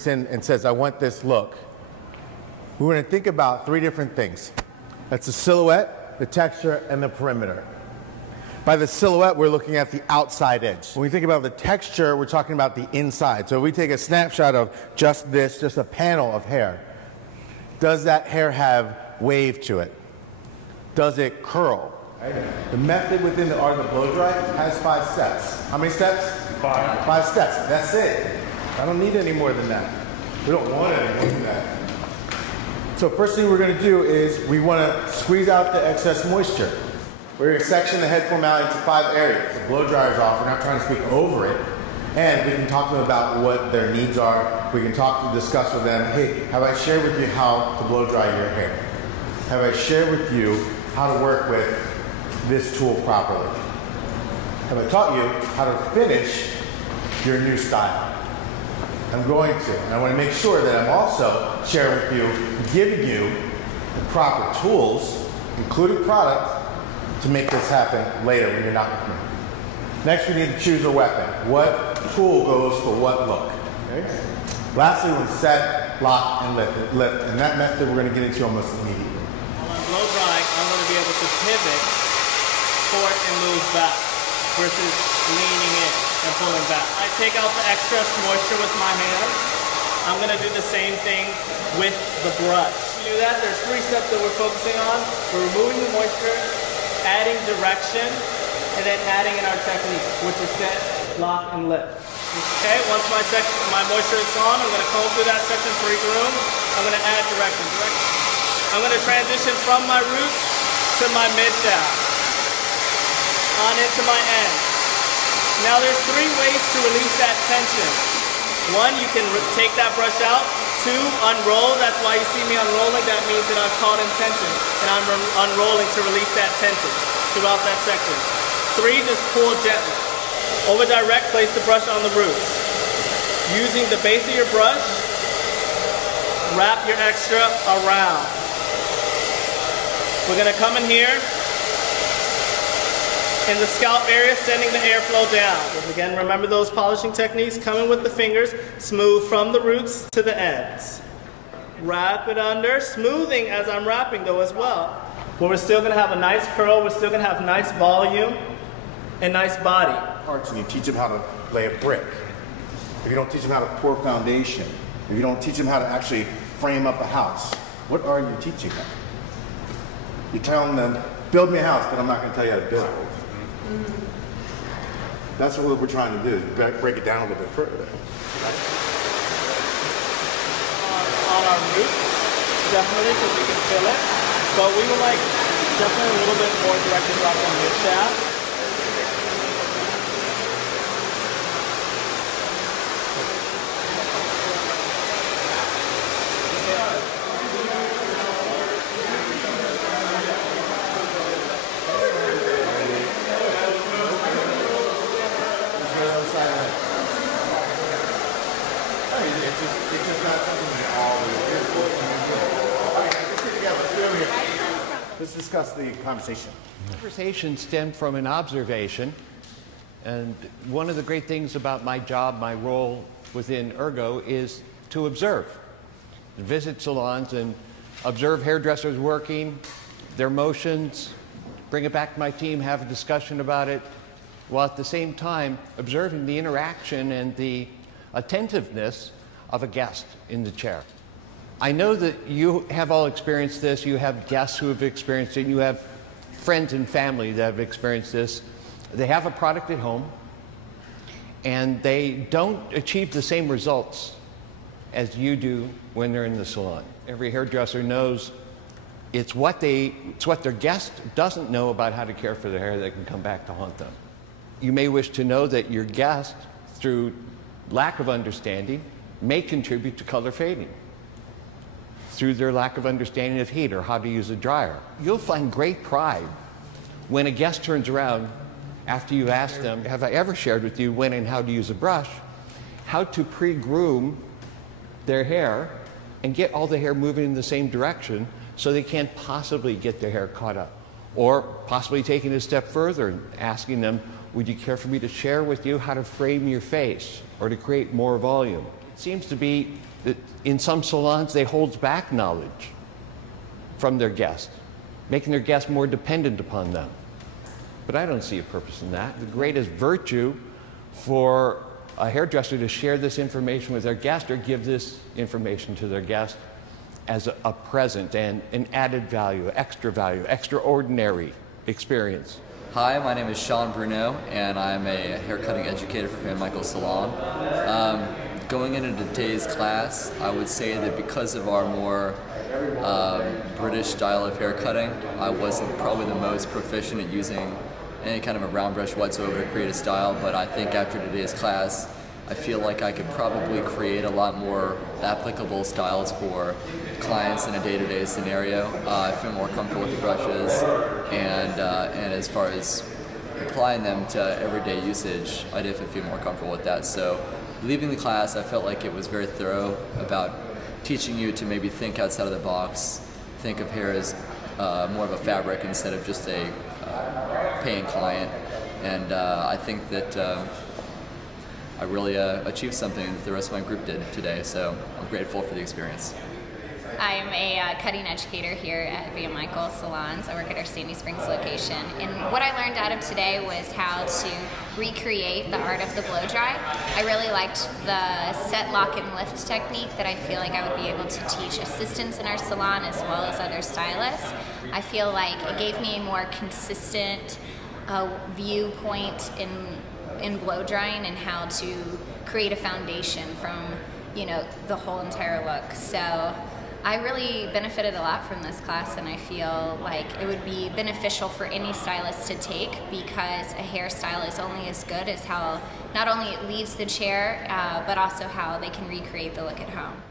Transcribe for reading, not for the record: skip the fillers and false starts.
us in and says, I want this look, we're going to think about three different things. That's the silhouette, the texture, and the perimeter. By the silhouette, we're looking at the outside edge. When we think about the texture, we're talking about the inside. So if we take a snapshot of just this, just a panel of hair, does that hair have wave to it? Does it curl? The method within the art of the blow dry has 5 steps. How many steps? 5. 5 steps. That's it. I don't need any more than that. We don't want any more than that. So first thing we're going to do is we want to squeeze out the excess moisture. We're going to section the head formality into 5 areas. The blow dryer's off. We're not trying to speak over it. And we can talk to them about what their needs are. We can discuss with them, hey, have I shared with you how to blow dry your hair? Have I shared with you how to work with this tool properly? Have I taught you how to finish your new style? I'm going to. And I want to make sure that I'm also sharing with you, giving you the proper tools, including product, to make this happen later when you're not with me. Next, we need to choose a weapon. What tool goes for what look? Okay. Lastly, we're going to set, lock, and lift. And that method we're going to get into almost immediately. While I'm blow drying, I'm going to be able to pivot, forward, and move back versus leaning in and pulling back. I take out the excess moisture with my hands. I'm going to do the same thing with the brush. To do that, there's 3 steps that we're focusing on. We're removing the moisture, adding direction, and then adding in our technique, which is set, lock, and lift. Okay, once my moisture is gone, I'm going to comb through that section for each room. I'm going to add direction. I'm going to transition from my roots to my mid-shaft, on into my end. Now there's 3 ways to release that tension. 1, you can take that brush out. 2, unroll. That's why you see me unrolling. That means that I've caught in tension, and I'm unrolling to release that tension throughout that section. 3, just pull gently. Over direct, place the brush on the roots. Using the base of your brush, wrap your extra around. We're going to come in here in the scalp area, sending the airflow down. Again, remember those polishing techniques. Come in with the fingers, smooth from the roots to the ends. Wrap it under, smoothing as I'm wrapping though as well. But we're still going to have a nice curl, we're still going to have nice volume and nice body. And you teach them how to lay a brick. If you don't teach them how to pour foundation, if you don't teach them how to actually frame up a house, what are you teaching them? You're telling them, build me a house, but I'm not going to tell you how to build it. That's what we're trying to do, is break it down a little bit further. On our roots, definitely, because we can feel it. But we would like definitely a little bit more directed drop on mid shaft. It's just not something that always is. Let's discuss the conversation. The conversation stemmed from an observation, and one of the great things about my job, my role within Ergo, is to observe. Visit salons and observe hairdressers working, their motions, bring it back to my team, have a discussion about it, while at the same time observing the interaction and the attentiveness of a guest in the chair. I know that you have all experienced this, you have guests who have experienced it, you have friends and family that have experienced this. They have a product at home and they don't achieve the same results as you do when they're in the salon. Every hairdresser knows it's what their guest doesn't know about how to care for their hair that can come back to haunt them. You may wish to know that your guest, through lack of understanding, may contribute to color fading through their lack of understanding of heat or how to use a dryer. You'll find great pride when a guest turns around after you ask them, have I ever shared with you when and how to use a brush, how to pre-groom their hair and get all the hair moving in the same direction so they can't possibly get their hair caught up. Or possibly taking it a step further and asking them, would you care for me to share with you how to frame your face or to create more volume? It seems to be that in some salons they hold back knowledge from their guests, making their guests more dependent upon them. But I don't see a purpose in that. The greatest virtue for a hairdresser to share this information with their guest or give this information to their guest as a present and an added value, extraordinary experience. Hi, my name is Sean Bruno, and I'm a haircutting educator for Van Michael Salon. Going into today's class, I would say that because of our more British style of haircutting, I wasn't probably the most proficient at using any kind of a round brush whatsoever to create a style, but I think after today's class, I feel like I could probably create a lot more applicable styles for clients in a day-to-day scenario. I feel more comfortable with the brushes, and as far as applying them to everyday usage, I definitely feel more comfortable with that. So leaving the class, I felt like it was very thorough about teaching you to maybe think outside of the box, think of hair as more of a fabric instead of just a paying client. And I think that I really achieved something that the rest of my group did today, so I'm grateful for the experience. I'm a cutting educator here at Van Michael Salons. I work at our Sandy Springs location. And what I learned out of today was how to recreate the art of the blow dry. I really liked the set, lock, and lift technique that I feel like I would be able to teach assistants in our salon as well as other stylists. I feel like it gave me a more consistent viewpoint in blow drying and how to create a foundation from, you know, the whole entire look. So I really benefited a lot from this class, and I feel like it would be beneficial for any stylist to take, because a hairstyle is only as good as how not only it leaves the chair, but also how they can recreate the look at home.